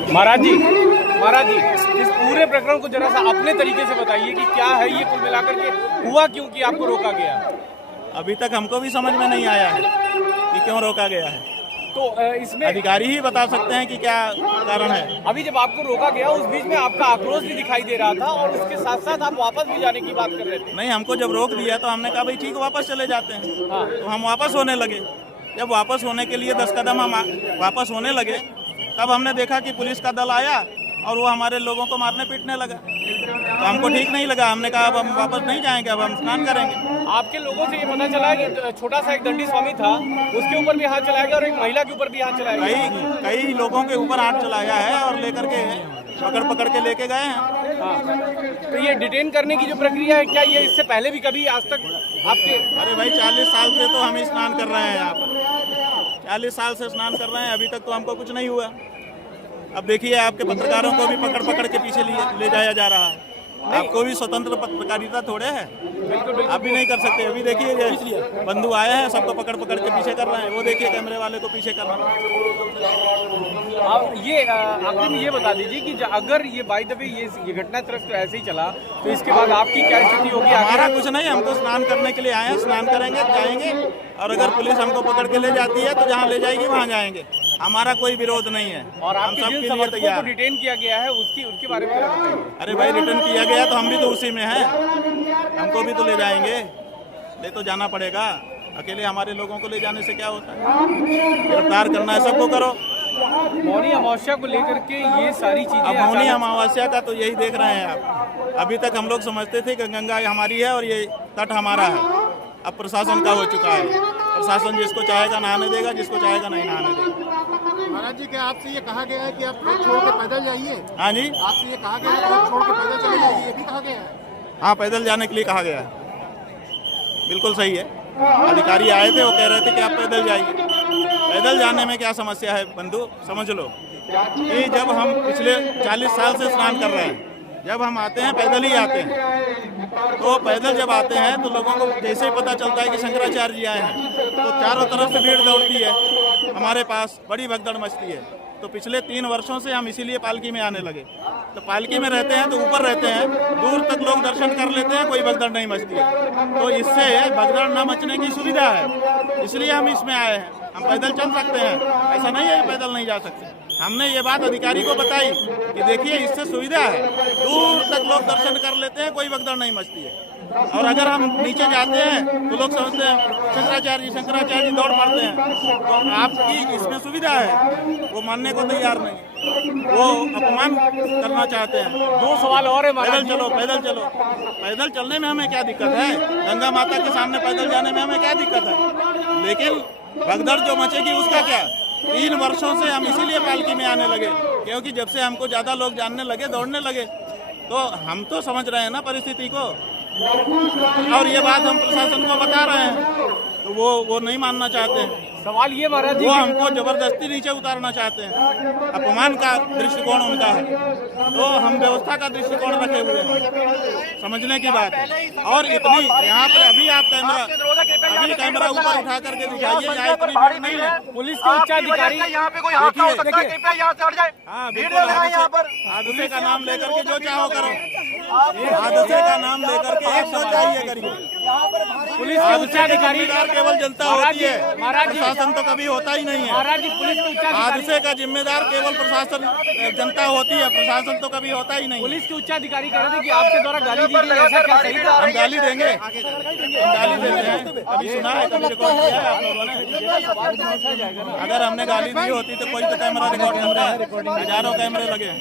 महाराज जी, इस पूरे प्रकरण को जरा सा अपने तरीके से बताइए कि क्या है ये, कुल मिलाकर के हुआ क्यों कि आपको रोका गया? अभी तक हमको भी समझ में नहीं आया है कि क्यों रोका गया है। तो इसमें अधिकारी ही बता सकते हैं कि क्या कारण है। अभी जब आपको रोका गया उस बीच में आपका आक्रोश भी दिखाई दे रहा था और उसके साथ साथ आप वापस भी जाने की बात कर रहे थे। नहीं, हमको जब रोक दिया तो हमने कहा भाई ठीक, वापस चले जाते हैं। हाँ। तो हम वापस होने लगे। जब वापस होने के लिए 10 कदम हम वापस होने लगे, तब हमने देखा कि पुलिस का दल आया और वो हमारे लोगों को मारने पीटने लगा। तो हमको ठीक नहीं लगा। हमने कहा अब हम वापस नहीं जाएंगे, अब हम स्नान करेंगे। आपके लोगों से ये पता चला है कि छोटा सा एक दंडी स्वामी था, उसके ऊपर भी हाथ चलाया गया और एक महिला के ऊपर भी हाथ चलाया गया। कई लोगों के ऊपर हाथ चलाया है और लेकर के पकड़ के लेके गए हैं। हाँ। तो ये डिटेन करने की जो प्रक्रिया है, क्या ये इससे पहले भी कभी आज तक आपके? अरे भाई, 40 साल से तो हम स्नान कर रहे हैं यहाँ पर। 40 साल से स्नान कर रहे हैं, अभी तक तो हमको कुछ नहीं हुआ। अब देखिए, आपके पत्रकारों को भी पकड़ के पीछे ले जाया जा रहा है। आपको भी स्वतंत्र पत्रकारिता थोड़े है, आप भी नहीं कर सकते। अभी देखिए, बंधु आए हैं, सबको पकड़ के पीछे कर रहे हैं। वो देखिए, कैमरे वाले को पीछे कर रहे हैं। आप ये आखिर में ये बता दीजिए कि अगर ये बाय द वे ये घटना तरफ तो ऐसे ही चला तो इसके बाद आपकी क्या स्थिति होगी? हमारा कुछ नहीं, हमको स्नान करने के लिए आए हैं, स्नान करेंगे, जाएंगे। और अगर पुलिस हमको पकड़ के ले जाती है तो जहाँ ले जाएगी वहाँ जाएंगे। हमारा कोई विरोध नहीं है और हम आपके सबके जिन लिए समर्थकों तैयार। को डिटेन किया गया है उसके बारे में क्या बताइए? अरे भाई, रिटर्न किया गया तो हम भी तो उसी में हैं, हमको भी तो ले जाएंगे, ले तो जाना पड़ेगा। अकेले हमारे लोगों को ले जाने से क्या होता है? गिरफ्तार करना है, सबको करो। मौनी अमावस्या को लेकर के ये सारी चीजें, अब मौनी अमावस्या का तो यही देख रहे हैं आप। अभी तक हम लोग समझते थे कि गंगा हमारी है और ये तट हमारा है। अब प्रशासन का हो चुका है। प्रशासन जिसको चाहेगा नहाने देगा, जिसको चाहेगा नहीं नहाने देगा। महाराज जी, क्या आपसे ये कहा गया है कि आप ट्रक छोड़ के पैदल जाइए? हाँ जी, आपसे ये कहा गया है ट्रक छोड़ के पैदल चले जाइए, ये भी कहा गया है? हाँ, पैदल जाने के लिए कहा गया है। बिल्कुल सही है। अधिकारी आए थे, वो कह रहे थे कि आप पैदल जाइए। पैदल जाने में क्या समस्या है बंधु? समझ लो कि जब हम पिछले 40 साल से स्नान कर रहे हैं, जब हम आते हैं पैदल ही आते हैं। तो पैदल जब आते हैं तो लोगों को जैसे ही पता चलता है कि शंकराचार्य जी आए हैं तो चारों तरफ से भीड़ दौड़ती है, हमारे पास बड़ी भगदड़ मचती है। तो पिछले 3 वर्षों से हम इसीलिए पालकी में आने लगे। तो पालकी में रहते हैं तो ऊपर रहते हैं, दूर तक लोग दर्शन कर लेते हैं, कोई भगदड़ नहीं मचती है। तो इससे भगदड़ न मचने की सुविधा है, इसलिए हम इसमें आए हैं। हम पैदल चल सकते हैं, ऐसा नहीं है कि पैदल नहीं जा सकते। हमने ये बात अधिकारी को बताई कि देखिए, इससे सुविधा है, दूर तक लोग दर्शन कर लेते हैं, कोई भगदड़ नहीं मचती है। और अगर हम नीचे जाते हैं तो लोग समझते हैं शंकराचार्य जी दौड़ मारते हैं। तो आपकी इसमें सुविधा है, वो मानने को तैयार नहीं, वो अपमान करना चाहते हैं। 2 सवाल और है। पैदल चलो, पैदल चलो। पैदल चलने में हमें क्या दिक्कत है? गंगा माता के सामने पैदल जाने में हमें क्या दिक्कत है? लेकिन भगदड़ जो मचेगी उसका क्या? 3 वर्षों से हम इसीलिए पालकी में आने लगे, क्योंकि जब से हमको ज्यादा लोग जानने लगे, दौड़ने लगे, तो हम तो समझ रहे हैं ना परिस्थिति को। और ये बात हम प्रशासन को बता रहे हैं तो वो नहीं मानना चाहते हैं। सवाल ये महाराज जी, वो हमको जबरदस्ती नीचे उतारना चाहते हैं। अपमान का दृष्टिकोण उनका है, तो हम व्यवस्था का दृष्टिकोण रखे हुए हैं। समझने की बात है। और इतनी यहाँ पर अभी आप कैमरा ऊपर उठा करके दिखाइए, यहाँ इतनी भीड़ नहीं है। पुलिस के उच्चाधिकारी यहाँ पे कोई हादसा हो सकता है, कृपया यहाँ से हट जाए। हाँ, बिल्कुल। हादसे का नाम लेकर के जो चाहो करो, हादसे का नाम लेकर के जो चाहिए करिए। पुलिस के उच्चाधिकारी केवल जनता होती है, महाराज जी, प्रशासन तो कभी होता ही नहीं है। महाराज जी, पुलिस के उच्चाधिकारी, हादसे का जिम्मेदार केवल प्रशासन, जनता होती है, प्रशासन तो कभी होता ही नहीं। पुलिस के उच्चाधिकारी कह रहे थे कि आपके द्वारा गाली दी गई, ऐसा क्या सही था? हम गाली देंगे, हम गाली देते हैं। कभी सुना है, कभी रिकॉर्ड किया है आप लोगों ने? अगर हमने गाली दी होती तो कोई तो कैमरा रिकॉर्ड कर रहा है, हजारों कैमरे लगे हैं।